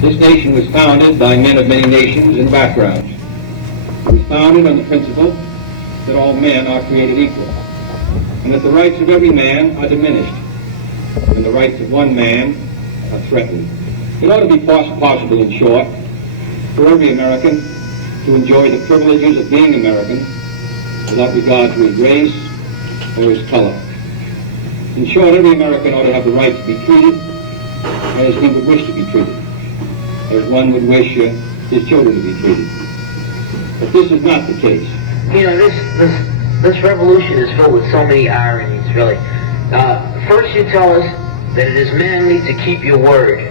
This nation was founded by men of many nations and backgrounds. It was founded on the principle that all men are created equal, and that the rights of every man are diminished, and the rights of one man are threatened. It ought to be possible, in short, for every American to enjoy the privileges of being American without regard to his race or his color. In short, every American ought to have the right to be treated as he would wish to be treated, as one would wish his children to be treated. But this is not the case. You know, this revolution is filled with so many ironies, really. First you tell us that it is manly to keep your word.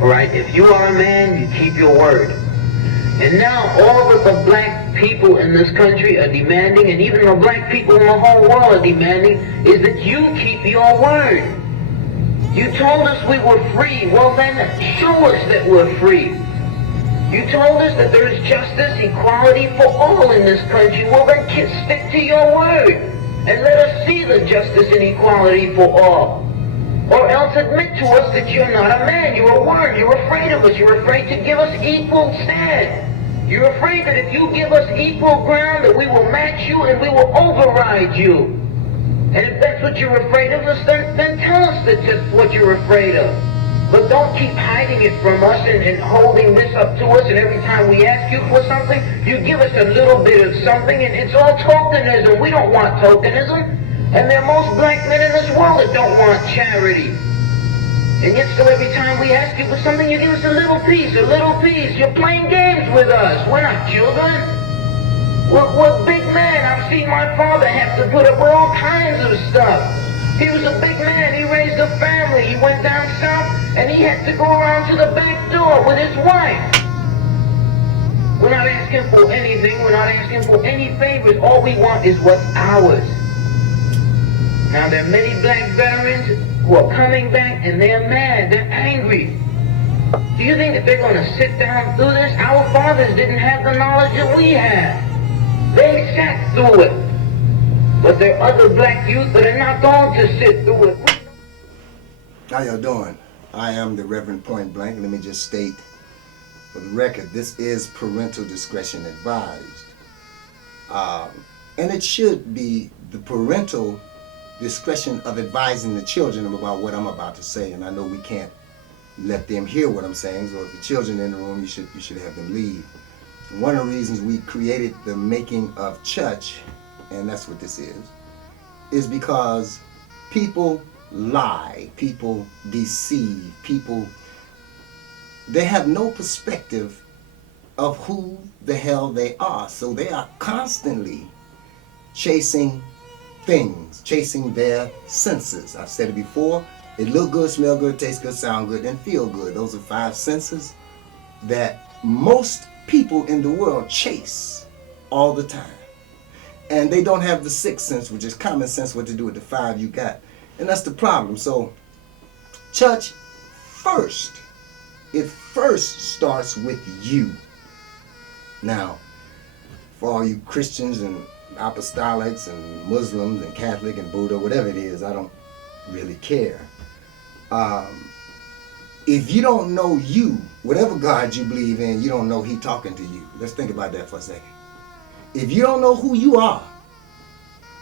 All right? If you are a man, you keep your word. And now all of the black people in this country are demanding, and even the black people in the whole world are demanding, is that you keep your word. You told us we were free. Well then, show us that we're free. You told us that there is justice, equality for all in this country. Well then, stick to your word. And let us see the justice and equality for all. Or else admit to us that you're not a man. You're a word. You're afraid of us. You're afraid to give us equal stand. You're afraid that if you give us equal ground, that we will match you and we will override you. And if that's what you're afraid of, then tell us that's just what you're afraid of. But don't keep hiding it from us and holding this up to us, and every time we ask you for something, you give us a little bit of something, and it's all tokenism. We don't want tokenism. And there are most black men in this world that don't want charity. And yet still every time we ask you for something, you give us a little piece, a little piece. You're playing games with us. We're not children. We're big men. I've seen my father have to put up with all kinds of stuff. He was a big man. He raised a family. He went down south, and he had to go around to the back door with his wife. We're not asking for anything. We're not asking for any favors. All we want is what's ours. Now, there are many black veterans who are coming back, and they're mad. They're angry. Do you think that they're going to sit down through this? Our fathers didn't have the knowledge that we have. They sat through it. But there are other black youth that are not going to sit through it. How y'all doing? I am the Reverend Point Blank. Let me just state for the record, this is parental discretion advised. And it should be the parental discretion of advising the children about what I'm about to say. And I know we can't let them hear what I'm saying, so if the children in the room, you should have them leave. One of the reasons we created the making of CHUCH, and that's what this is because people lie, people deceive, people, they have no perspective of who the hell they are. So they are constantly chasing things, chasing their senses. I've said it before, it look good, smell good, taste good, sound good, and feel good. Those are 5 senses that most people in the world chase all the time. And they don't have the 6th sense, which is common sense, what to do with the 5 you got. And that's the problem. So, CHUCH it first starts with you. Now, for all you Christians and apostolics and Muslims and Catholic and Buddha, whatever it is, I don't really care. If you don't know you, whatever God you believe in, you don't know He talking to you. Let's think about that for a second. If you don't know who you are,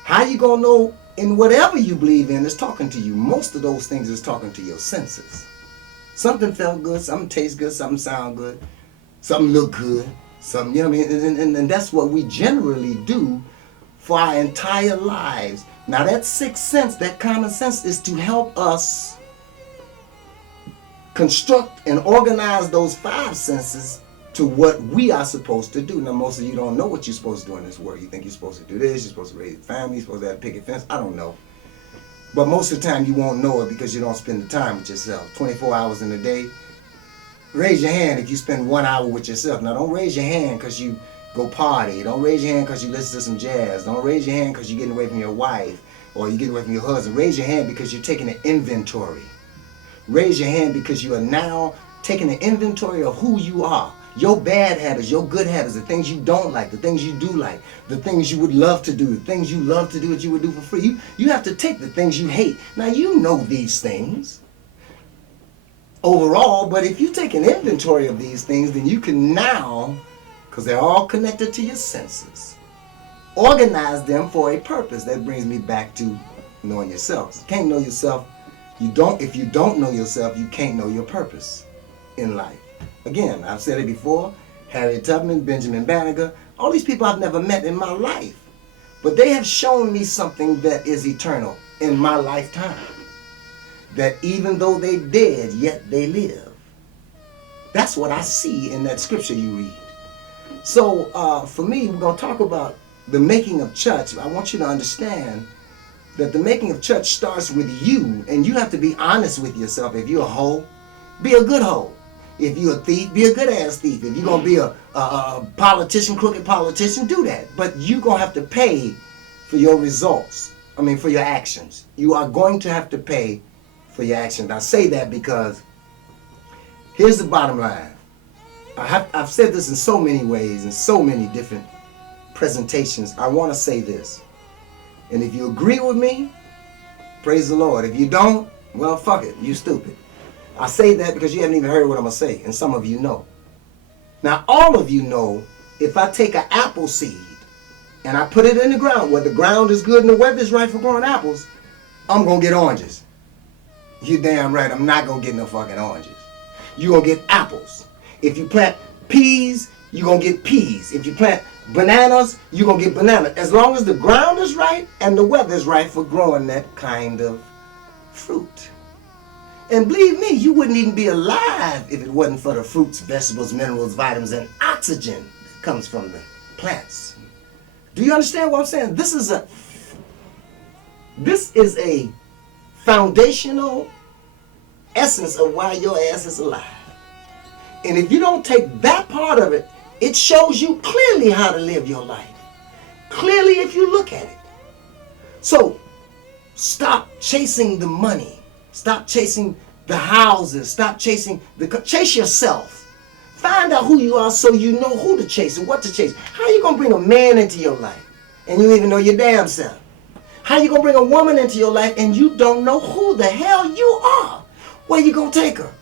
how you gonna know in whatever you believe in is talking to you? Most of those things is talking to your senses. Something felt good, something tastes good, something sound good, something look good, something, you know what I mean? And that's what we generally do for our entire lives. Now that 6th sense, that common sense, is to help us construct and organize those 5 senses to what we are supposed to do. Now, most of you don't know what you're supposed to do in this world. You think you're supposed to do this, you're supposed to raise a family, you're supposed to have a picket fence. I don't know. But most of the time you won't know it because you don't spend the time with yourself. 24 hours in a day. Raise your hand if you spend 1 hour with yourself. Now, don't raise your hand because you go party. Don't raise your hand because you listen to some jazz. Don't raise your hand because you're getting away from your wife or you're getting away from your husband. Raise your hand because you're taking an inventory. Raise your hand because you are now taking an inventory of who you are. Your bad habits, your good habits, the things you don't like, the things you do like, the things you would love to do, the things you love to do that you would do for free. You have to take the things you hate. Now, you know these things. overall, but if you take an inventory of these things, then you can now, because they're all connected to your senses, organize them for a purpose. That brings me back to knowing yourself. You can't know yourself. If you don't know yourself, you can't know your purpose in life. Again, I've said it before, Harriet Tubman, Benjamin Banneker, all these people I've never met in my life. But they have shown me something that is eternal in my lifetime. That even though they dead, yet they live. That's what I see in that scripture you read. So for me, we're going to talk about the making of CHUCH. I want you to understand that the making of CHUCH starts with you, and you have to be honest with yourself. If you're a hoe, be a good hoe. If you're a thief, be a good ass thief. If you're going to be a politician, crooked politician, do that. But you're going to have to pay for your results. For your actions. You are going to have to pay for your actions. I say that because here's the bottom line. I've said this in so many ways, in so many different presentations. I want to say this. And if you agree with me, praise the Lord. If you don't, well, fuck it. You stupid. I say that because you haven't even heard what I'm going to say. And some of you know. Now, all of you know, if I take an apple seed and I put it in the ground, where the ground is good and the weather's right for growing apples, I'm going to get oranges. You damn right, I'm not going to get no fucking oranges. You're going to get apples. If you plant peas, you're going to get peas. If you plant bananas, you're going to get bananas. As long as the ground is right and the weather is right for growing that kind of fruit. And believe me, you wouldn't even be alive if it wasn't for the fruits, vegetables, minerals, vitamins, and oxygen that comes from the plants. Do you understand what I'm saying? This is a foundational essence of why your ass is alive. And if you don't take that part of it, it shows you clearly how to live your life. Clearly if you look at it. So stop chasing the money. Stop chasing the houses. Stop chasing chase yourself. Find out who you are so you know who to chase and what to chase. How you gonna bring a man into your life and you even know your damn self? How you gonna bring a woman into your life and you don't know who the hell you are? Where you gonna take her?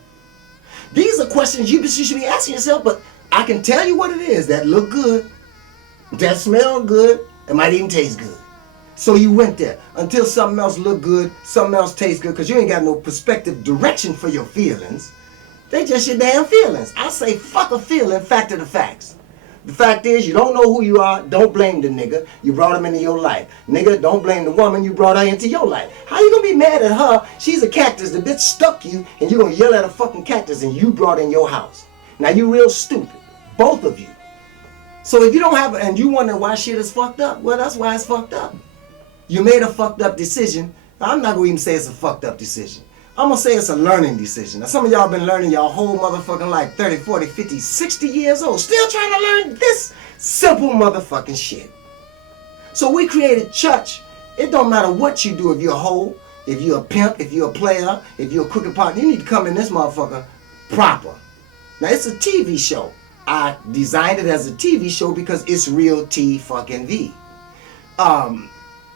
These are questions you should be asking yourself, but I can tell you what it is. That look good, that smell good, it might even taste good. So you went there until something else look good, something else tastes good, because you ain't got no perspective direction for your feelings. They just your damn feelings. I say fuck a feeling, fact of the facts. The fact is, you don't know who you are, don't blame the nigga. You brought him into your life. Nigga, don't blame the woman, you brought her into your life. How you gonna be mad at her? She's a cactus, the bitch stuck you, and you gonna yell at a fucking cactus and you brought in your house. Now you real stupid, both of you. So if you don't have, and you wonder why shit is fucked up, well that's why it's fucked up. You made a fucked up decision. I'm not gonna even say it's a fucked up decision. I'm gonna say it's a learning decision. Now some of y'all been learning y'all whole motherfucking life, 30, 40, 50, 60 years old, still trying to learn this simple motherfucking shit. So we created CHUCH. It don't matter what you do, if you're a hoe, if you're a pimp, if you're a player, if you're a crooked partner, you need to come in this motherfucker proper. Now it's a TV show. I designed it as a TV show because it's real T fucking V.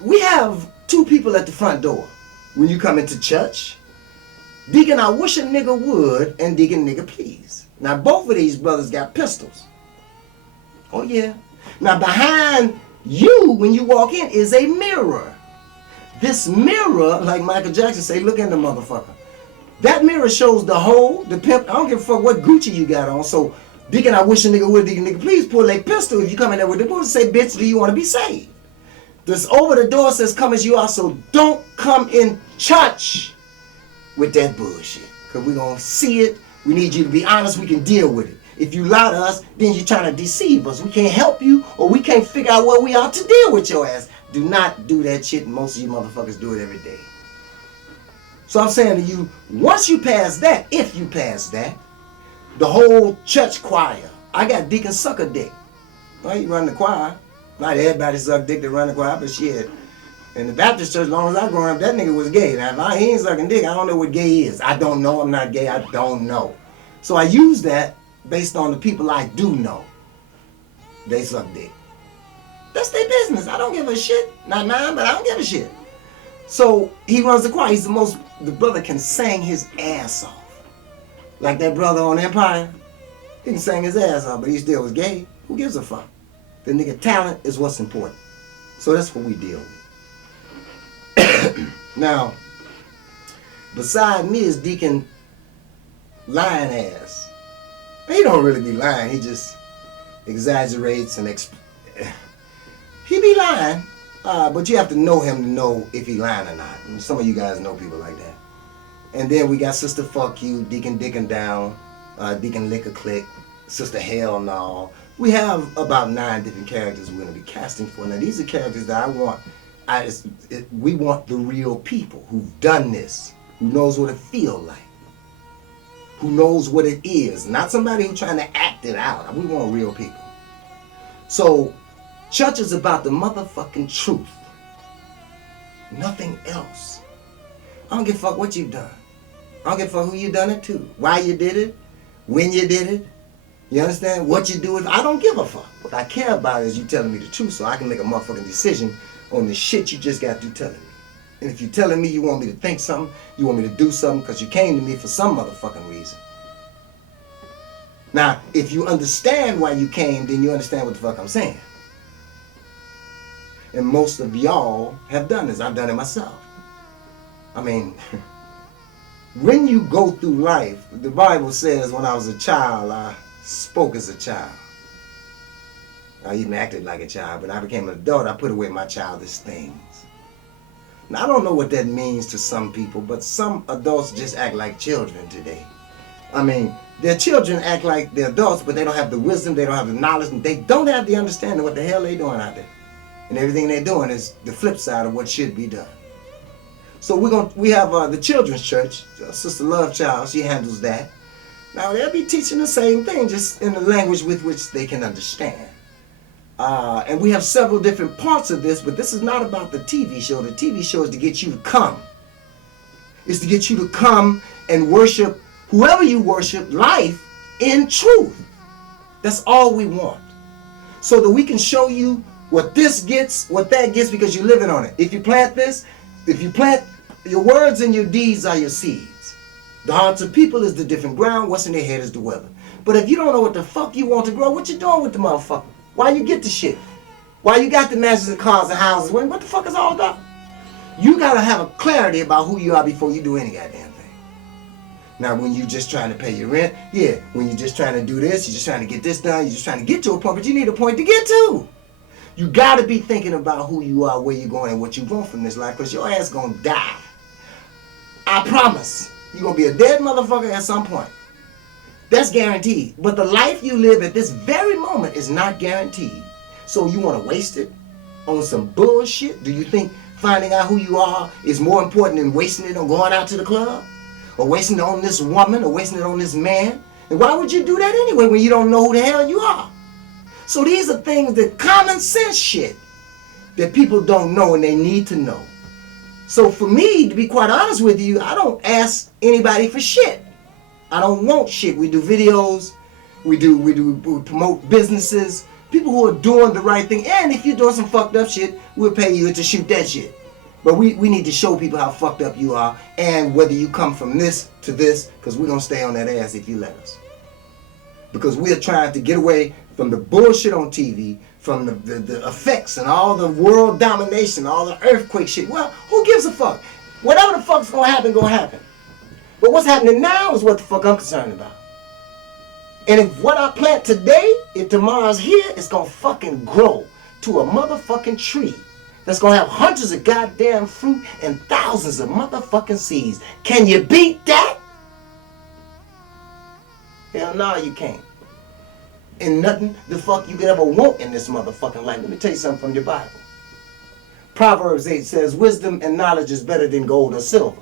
We have two people at the front door when you come into CHUCH. Deacon, I wish a nigga would, and Deacon, nigga, please. Now, both of these brothers got pistols. Oh, yeah. Now, behind you, when you walk in, is a mirror. This mirror, like Michael Jackson say, look in the motherfucker. That mirror shows the hoe, the pimp. I don't give a fuck what Gucci you got on. So, Deacon, I wish a nigga would, Deacon, nigga, please pull a pistol if you come in there with the bullets. Say, bitch, do you want to be saved? This over the door says, come as you are, so don't come in CHUCH with that bullshit. Because we're going to see it. We need you to be honest. We can deal with it. If you lie to us, then you're trying to deceive us. We can't help you, or we can't figure out what we ought to deal with your ass. Do not do that shit. Most of you motherfuckers do it every day. So I'm saying to you, once you pass that, if you pass that, the whole CHUCH choir, I got Deacon Sucker Dick. Well, he run the choir. Not everybody suck dick to run the choir, but shit. In the Baptist church, as long as I grew up, that nigga was gay. Now, if he ain't sucking dick, I don't know what gay is. I don't know. I'm not gay. I don't know. So I use that based on the people I do know. They suck dick. That's their business. I don't give a shit. Not mine, but I don't give a shit. So he runs the choir. The brother can sing his ass off. Like that brother on Empire. He can sing his ass off, but he still was gay. Who gives a fuck? The nigga talent is what's important. So that's what we deal with. Now, beside me is Deacon Lying Ass. He don't really be lying. He just exaggerates and he be lying. But you have to know him to know if he lying or not. And some of you guys know people like that. And then we got Sister Fuck You, Deacon Dickin Down, Deacon Lick a Click, Sister Hell No. We have about 9 different characters we're going to be casting for. Now these are characters that I want. We want the real people who've done this, who knows what it feels like, who knows what it is. Not somebody who's trying to act it out. We want real people. So, CHUCH is about the motherfucking truth. Nothing else. I don't give a fuck what you've done. I don't give a fuck who you done it to. Why you did it. When you did it. You understand? What you do. I don't give a fuck. What I care about is you telling me the truth so I can make a motherfucking decision on the shit you just got through telling me. And if you're telling me you want me to think something, you want me to do something because you came to me for some motherfucking reason. Now, if you understand why you came, then you understand what the fuck I'm saying. And most of y'all have done this. I've done it myself. I mean, when you go through life, the Bible says when I was a child, I spoke as a child. I even acted like a child. When I became an adult, I put away my childish things. Now, I don't know what that means to some people, but some adults just act like children today. I mean, their children act like they're adults, but they don't have the wisdom, they don't have the knowledge, and they don't have the understanding of what the hell they're doing out there. And everything they're doing is the flip side of what should be done. So we have the children's church, Sister Love Child, she handles that. Now they'll be teaching the same thing, just in the language with which they can understand. And we have several different parts of this, but this is not about the TV show. The TV show is to get you to come. It's to get you to come and worship whoever you worship, life in truth. That's all we want. So that we can show you what this gets, what that gets, because you're living on it. If you plant this, your words and your deeds are your seeds. The hearts of people is the different ground, what's in their head is the weather. But if you don't know what the fuck you want to grow, what you doing with the motherfucker? Why you get the shit? Why you got the mansions and cars and houses? What the fuck is all about? You gotta have a clarity about who you are before you do any goddamn thing. Now when you just trying to pay your rent, yeah, when you're just trying to do this, you're just trying to get this done, you're just trying to get to a point, but you need a point to get to. You gotta be thinking about who you are, where you're going, and what you want from this life, because your ass gonna die. I promise. You're gonna be a dead motherfucker at some point. That's guaranteed. But the life you live at this very moment is not guaranteed. So you wanna waste it on some bullshit? Do you think finding out who you are is more important than wasting it on going out to the club? Or wasting it on this woman, or wasting it on this man? And why would you do that anyway when you don't know who the hell you are? So these are things that common sense shit that people don't know and they need to know. So for me, to be quite honest with you, I don't ask anybody for shit. I don't want shit. We do videos, we promote businesses, people who are doing the right thing. And if you're doing some fucked up shit, we'll pay you to shoot that shit. But we need to show people how fucked up you are and whether you come from this to this, because we're going to stay on that ass if you let us. Because we're trying to get away from the bullshit on TV, from the effects and all the world domination, all the earthquake shit. Well, who gives a fuck? Whatever the fuck's going to happen, going to happen. But what's happening now is what the fuck I'm concerned about. And if what I plant today, if tomorrow's here, it's going to fucking grow to a motherfucking tree that's going to have hundreds of goddamn fruit and thousands of motherfucking seeds. Can you beat that? Hell no, you can't. And nothing the fuck you could ever want in this motherfucking life. Let me tell you something from your Bible. Proverbs 8 says, wisdom and knowledge is better than gold or silver.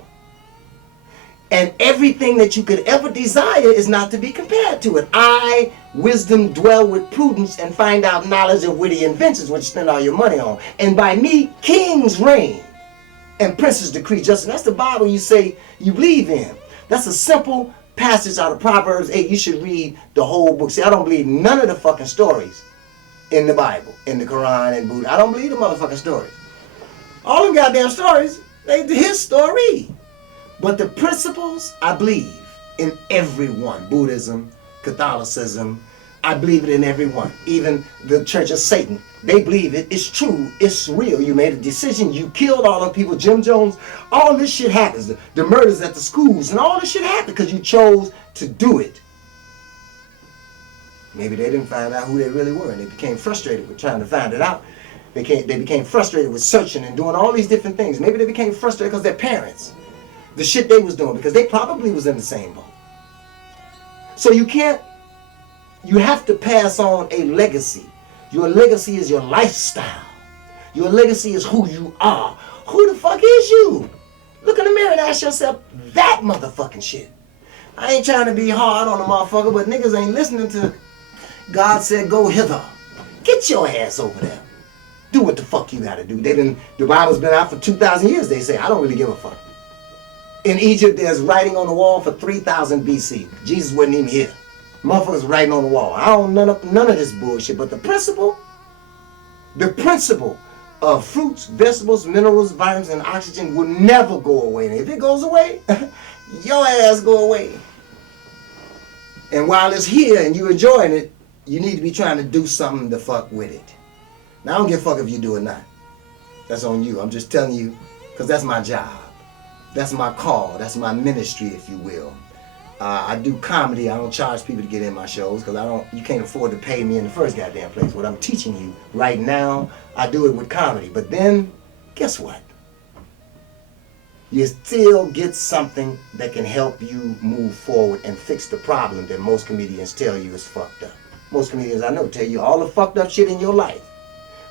And everything that you could ever desire is not to be compared to it. I, wisdom, dwell with prudence and find out knowledge of witty inventions, which you spend all your money on. And by me, kings reign and princes decree justice. That's the Bible you say you believe in. That's a simple passage out of Proverbs 8. You should read the whole book. See, I don't believe none of the fucking stories in the Bible, in the Quran and Buddha. I don't believe the motherfucking stories. All them goddamn stories, they his story. But the principles, I believe. in everyone. Buddhism, Catholicism, I believe it in everyone. Even the Church of Satan, they believe it. It's true. It's real. You made a decision. You killed all the people. Jim Jones. All this shit happens. The murders at the schools and all this shit happened because you chose to do it. Maybe they didn't find out who they really were, and they became frustrated with trying to find it out. They became frustrated with searching and doing all these different things. Maybe they became frustrated because their parents, the shit they was doing, because they probably was in the same boat. So you have to pass on a legacy. Your legacy is your lifestyle. Your legacy is who you are. Who the fuck is you? Look in the mirror and ask yourself that motherfucking shit. I ain't trying to be hard on a motherfucker, but niggas ain't listening to God said go hither. Get your ass over there. Do what the fuck you gotta do. The Bible's been out for 2,000 years, they say. I don't really give a fuck. In Egypt, there's writing on the wall for 3000 BC. Jesus wasn't even here. Motherfuckers writing on the wall. I don't none of this bullshit, but the principle of fruits, vegetables, minerals, vitamins, and oxygen will never go away. And if it goes away, your ass go away. And while it's here and you're enjoying it, you need to be trying to do something to fuck with it. Now, I don't give a fuck if you do it or not. That's on you. I'm just telling you, because that's my job. That's my call. That's my ministry, if you will. I do comedy. I don't charge people to get in my shows because you can't afford to pay me in the first goddamn place. What I'm teaching you right now, I do it with comedy. But then, guess what? You still get something that can help you move forward and fix the problem that most comedians tell you is fucked up. Most comedians I know tell you all the fucked up shit in your life,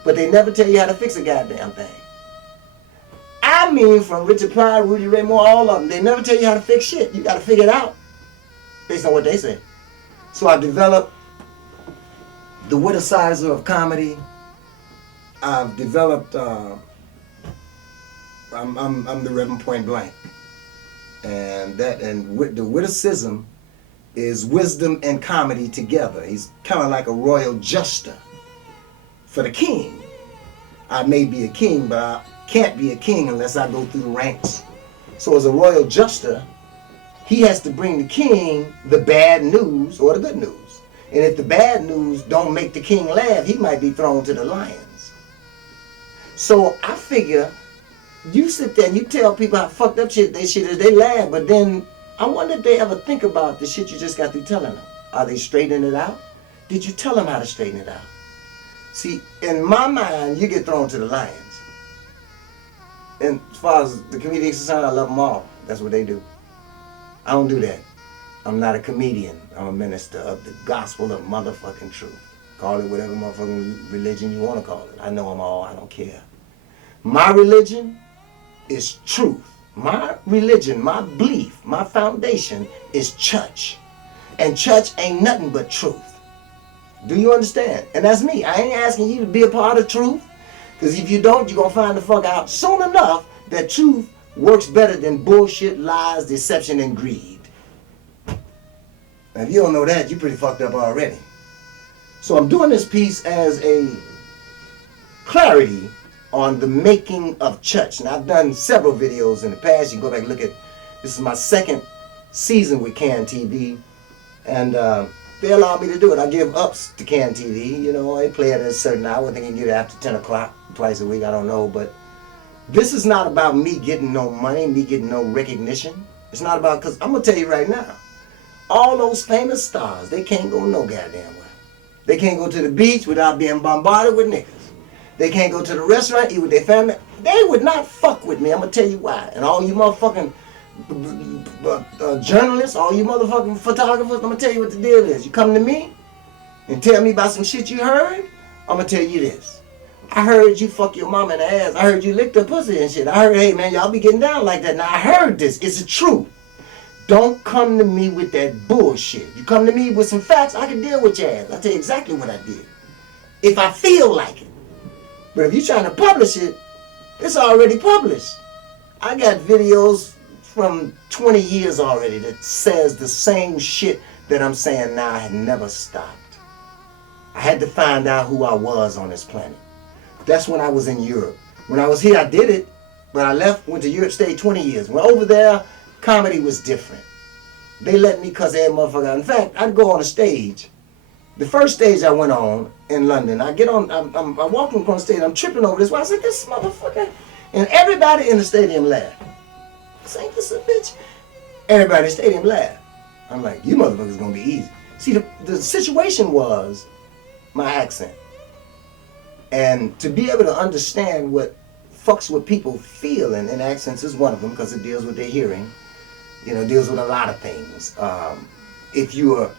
but they never tell you how to fix a goddamn thing. I mean, from Richard Pryor, Rudy Ray Moore, all of them, they never tell you how to fix shit. You got to figure it out based on what they say. So I've developed the witicizer of comedy. I've developed, I'm the Reverend Point Blank. And the witticism is wisdom and comedy together. He's kind of like a royal juster for the king. I may be a king, but I can't be a king unless I go through the ranks. So as a royal juster, he has to bring the king the bad news or the good news. And if the bad news don't make the king laugh, he might be thrown to the lions. So I figure you sit there and you tell people how fucked up shit is, they laugh, but then I wonder if they ever think about the shit you just got through telling them. Are they straightening it out? Did you tell them how to straighten it out? See, in my mind, you get thrown to the lions. And as far as the comedians concerned, I love them all. That's what they do. I don't do that. I'm not a comedian. I'm a minister of the gospel of motherfucking truth. Call it whatever motherfucking religion you want to call it. I know them all. I don't care. My religion is truth. My religion, my belief, my foundation is CHUCH. And CHUCH ain't nothing but truth. Do you understand? And that's me. I ain't asking you to be a part of truth. Because if you don't, you're going to find the fuck out soon enough that truth works better than bullshit, lies, deception, and greed. Now, if you don't know that, you're pretty fucked up already. So I'm doing this piece as a clarity on the making of CHUCH. Now, I've done several videos in the past. You can go back and look at, this is my second season with CAN TV. And they allow me to do it. I give ups to CAN TV. You know, they play it at a certain hour. I think you can get it after 10 o'clock, twice a week. I don't know. But this is not about me getting no money, me getting no recognition. It's not about, because I'm going to tell you right now, all those famous stars, they can't go no goddamn well. They can't go to the beach without being bombarded with niggas. They can't go to the restaurant, eat with their family. They would not fuck with me. I'm going to tell you why. And all you motherfucking journalists, all you motherfucking photographers, I'm going to tell you what the deal is. You come to me and tell me about some shit you heard, I'm going to tell you this. I heard you fuck your mama in the ass. I heard you lick the pussy and shit. I heard, hey man, y'all be getting down like that. Now I heard this. It's the truth. Don't come to me with that bullshit. You come to me with some facts, I can deal with your ass. I'll tell you exactly what I did. If I feel like it. But if you're trying to publish it, it's already published. I got videos from 20 years already that says the same shit that I'm saying now. I had never stopped. I had to find out who I was on this planet. That's when I was in Europe. When I was here, I did it, but I left, went to Europe, stayed 20 years. When over there, comedy was different. They let me cuss every motherfucker out. In fact, I'd go on a stage. The first stage I went on in London, I get on, I'm walking across the stage, I'm tripping over this. I said, this motherfucker. And everybody in the stadium laughed. I said, ain't this a bitch? Everybody in the stadium laughed. I'm like, you motherfuckers gonna be easy. See, the situation was my accent. And to be able to understand what fucks with people feel, and accents is one of them because it deals with their hearing, you know, deals with a lot of things. If you are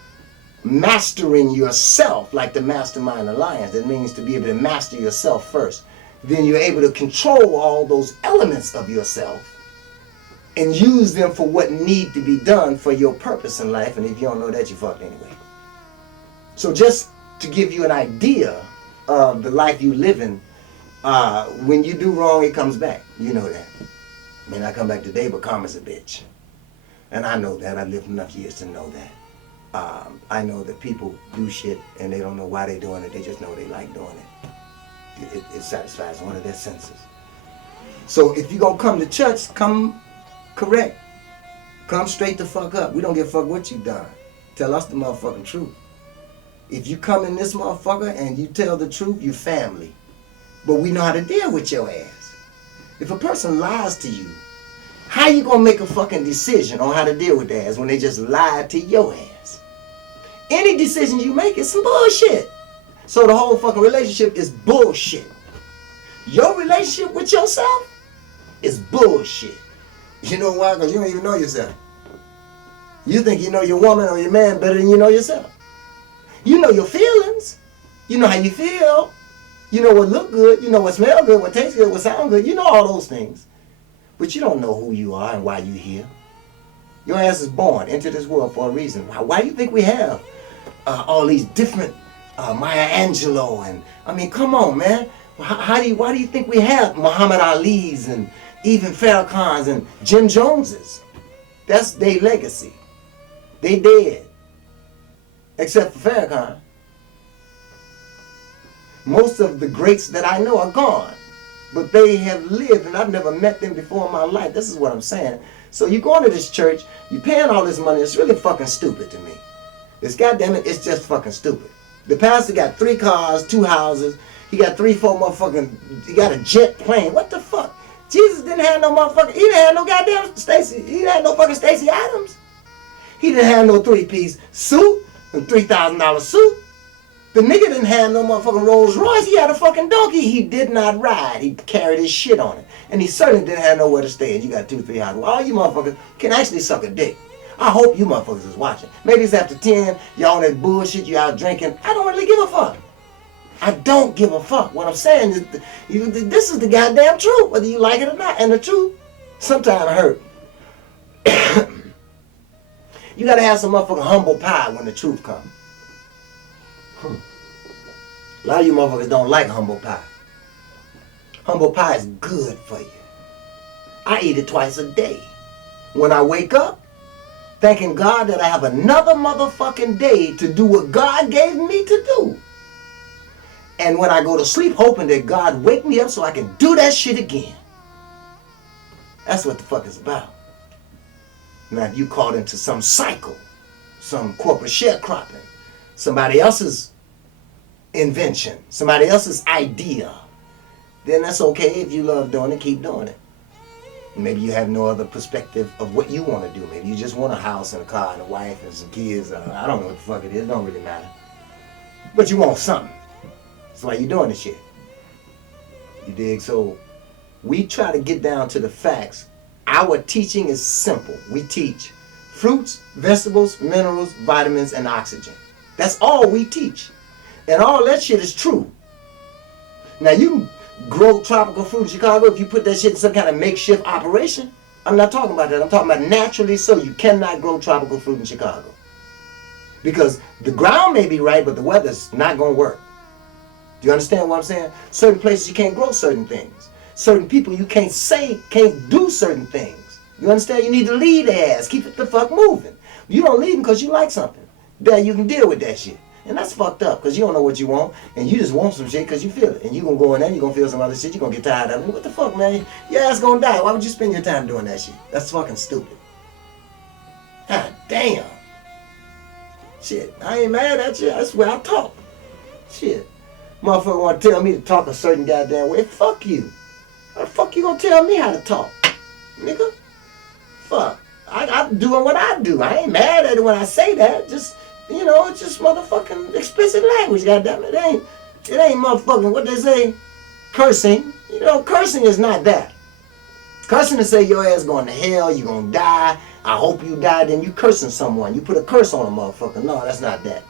mastering yourself, like the Mastermind Alliance, that means to be able to master yourself first, then you're able to control all those elements of yourself and use them for what need to be done for your purpose in life. And if you don't know that, you fucked anyway. So just to give you an idea of the life you live in, when you do wrong, it comes back. You know that. I mean, I come back today, but karma's a bitch. And I know that. I've lived enough years to know that. I know that people do shit and they don't know why they're doing it. They just know they like doing it. It satisfies one of their senses. So if you're going to come to church, come correct. Come straight the fuck up. We don't give a fuck what you done. Tell us the motherfucking truth. If you come in this motherfucker and you tell the truth, you family. But we know how to deal with your ass. If a person lies to you, how you gonna make a fucking decision on how to deal with their ass when they just lied to your ass? Any decision you make is some bullshit. So the whole fucking relationship is bullshit. Your relationship with yourself is bullshit. You know why? Because you don't even know yourself. You think you know your woman or your man better than you know yourself. You know your feelings. You know how you feel. You know what look good. You know what smell good, what tastes good, what sound good. You know all those things. But you don't know who you are and why you're here. Your ass is born into this world for a reason. Why do you think we have all these different Maya Angelou? And I mean, come on, man. Why do you think we have Muhammad Ali's and even Farrakhan's and Jim Jones's? That's their legacy. They dead. Except for Farrakhan. Most of the greats that I know are gone. But they have lived, and I've never met them before in my life. This is what I'm saying. So you going to this church, you paying all this money. It's really fucking stupid to me. It's goddamn it, it's just fucking stupid. The pastor got 3 cars, 2 houses. He got 3, 4 motherfucking, he got a jet plane. What the fuck? Jesus didn't have no motherfucking, he didn't have no goddamn Stacey. He didn't have no fucking Stacey Adams. He didn't have no 3-piece suit and $3,000 suit. The nigga didn't have no motherfucking Rolls Royce. He had a fucking donkey. He did not ride. He carried his shit on it. And he certainly didn't have nowhere to stay. And you got 2, 3 houses. All you motherfuckers can actually suck a dick. I hope you motherfuckers is watching. Maybe it's after 10. Y'all on that bullshit. You out drinking. I don't really give a fuck. I don't give a fuck. What I'm saying is, this is the goddamn truth, whether you like it or not. And the truth sometimes hurt. You gotta have some motherfucking humble pie when the truth comes. A lot of you motherfuckers don't like humble pie. Humble pie is good for you. I eat it twice a day. When I wake up, thanking God that I have another motherfucking day to do what God gave me to do. And when I go to sleep, hoping that God wake me up so I can do that shit again. That's what the fuck it's about. Now, if you caught into some cycle, some corporate sharecropping, somebody else's invention, somebody else's idea, then that's okay. If you love doing it, keep doing it. Maybe you have no other perspective of what you want to do. Maybe you just want a house and a car and a wife and some kids. I don't know what the fuck it is. It don't really matter. But you want something. That's why you're doing this shit. You dig? So we try to get down to the facts. Our teaching is simple. We teach fruits, vegetables, minerals, vitamins, and oxygen. That's all we teach. And all that shit is true. Now you can grow tropical fruit in Chicago if you put that shit in some kind of makeshift operation. I'm not talking about that. I'm talking about naturally so. You cannot grow tropical fruit in Chicago. Because the ground may be right, but the weather's not going to work. Do you understand what I'm saying? Certain places you can't grow certain things. Certain people you can't do certain things. You understand? You need to lead their ass. Keep it the fuck moving. You don't lead them because you like something. Then you can deal with that shit. And that's fucked up because you don't know what you want. And you just want some shit because you feel it. And you going to go in there, you're going to feel some other shit. You're going to get tired of it. What the fuck, man? Your ass going to die. Why would you spend your time doing that shit? That's fucking stupid. God Damn. Shit, I ain't mad at you. That's where I talk. Shit. Motherfucker want to tell me to talk a certain goddamn way. Fuck you. How the fuck you gonna tell me how to talk? Nigga? Fuck. I'm doing what I do. I ain't mad at it when I say that. Just, you know, it's just motherfucking explicit language, goddammit. It ain't motherfucking, what they say, cursing. You know, cursing is not that. Cursing to say your ass going to hell, you gonna die, I hope you die, then you cursing someone. You put a curse on a motherfucker. No, that's not that.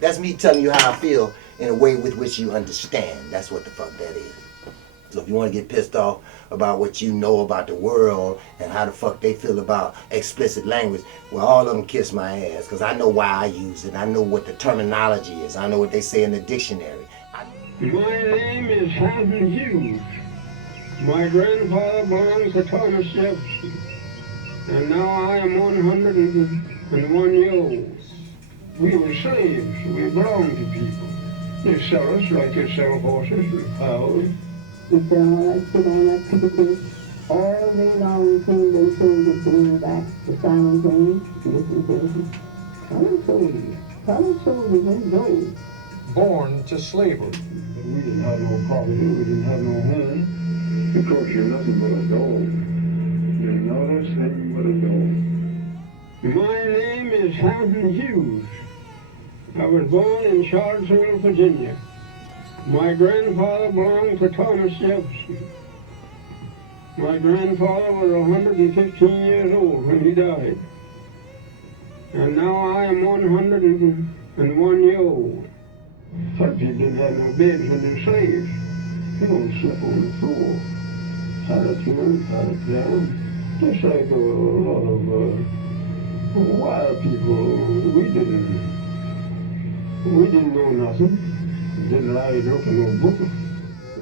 That's me telling you how I feel in a way with which you understand. That's what the fuck that is. So if you want to get pissed off about what you know about the world and how the fuck they feel about explicit language, well, all of them kiss my ass, because I know why I use it. I know what the terminology is. I know what they say in the dictionary. My name is Hampton Hughes. My grandfather belongs to Thomas Jefferson, and now I am 101 years old. We were slaves. We belonged to people. They sell us like they sell horses and cows. We sell all that shit on that picket all day long until they sold it to me back to Simon James. Listen to them. Color soldiers. Color soldiers and gold. Born to slavery. We didn't have no property. We didn't have no home. Because you're nothing but a dog. You're not a thing but a dog. My name is Hampton Hughes. I was born in Charlottesville, Virginia. My grandfather belonged to Thomas Jefferson. My grandfather was 115 years old when he died. And now I am 101 years old. Some people didn't have no beds when they were slaves. They don't sleep on the floor. Side of two, side of down. Just like a lot of wild people. We didn't know nothing. Didn't like looking no book.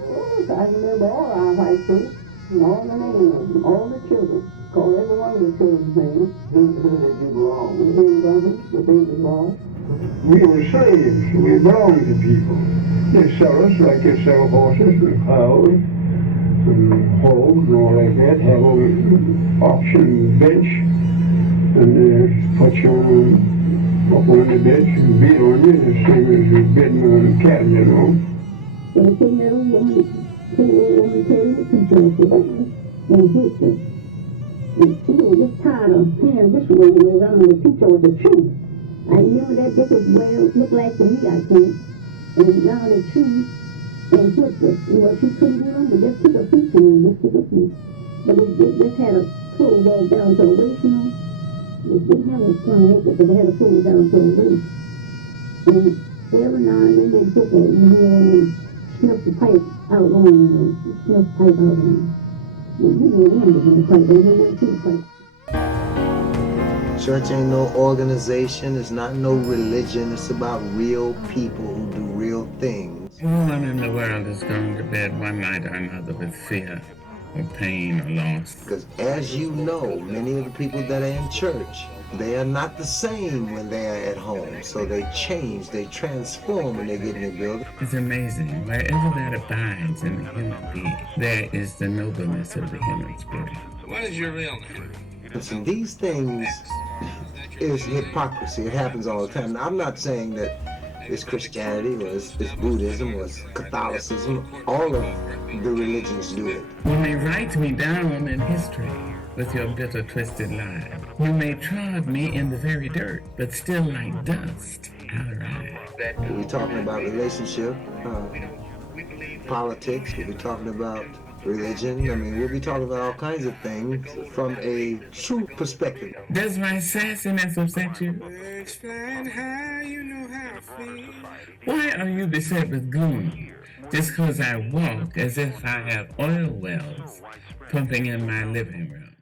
Oh, I remember all our high school, and all the names of them, all the children. Call every one of the children's names. Who did you belong? The baby brothers, the baby boys. We were slaves. We belonged to people. They sell us like they sell horses and cows and hogs and all like that. Have an auction bench, and they put you up on the bench and beat on you, the same as you're bidding on cattle, you know. So they take that old woman, poor old woman carrying the teacher off the back and whipped her. And she was just tired of hearing this way, you know, I'm the teacher was the truth. I remember that this was what it looked like to me, I think. And now the truth and whipped her. You know, she couldn't do nothing, just keep her feet in, just keep her feet. But they just had a clothes all down to her waist, you know. They didn't have a strong makeup, but they had a clothes down to her waist. And every now and then they took a, you know, and snuff the pipe out on, you know, snuff the pipe out on. You know, them was in the pipe, they went through the pipe. Church ain't no organization. It's not no religion. It's about real people who do real things. Everyone in the world is going to bed one night or another with fear or pain or loss. Because as you know, many of the people that are in church, they are not the same when they are at home. So they change, they transform when they get in the building. It's amazing. Wherever that abides in the human being, there is the nobleness of the human spirit. What is your real name? Listen, these things is hypocrisy. It happens all the time. Now, I'm not saying that it's Christianity or it's Buddhism or it's Catholicism. All of the religions do it. You may write me down in history with your bitter, twisted lies. You may trod me in the very dirt, but still like dust, I'll rise. We're talking about relationship, politics. We'll be talking about religion. I mean, we'll be talking about all kinds of things from a true perspective. Does my sassiness upset you? Explain how you know how I feel. Why are you beset with gloom? Just because I walk as if I have oil wells pumping in my living room.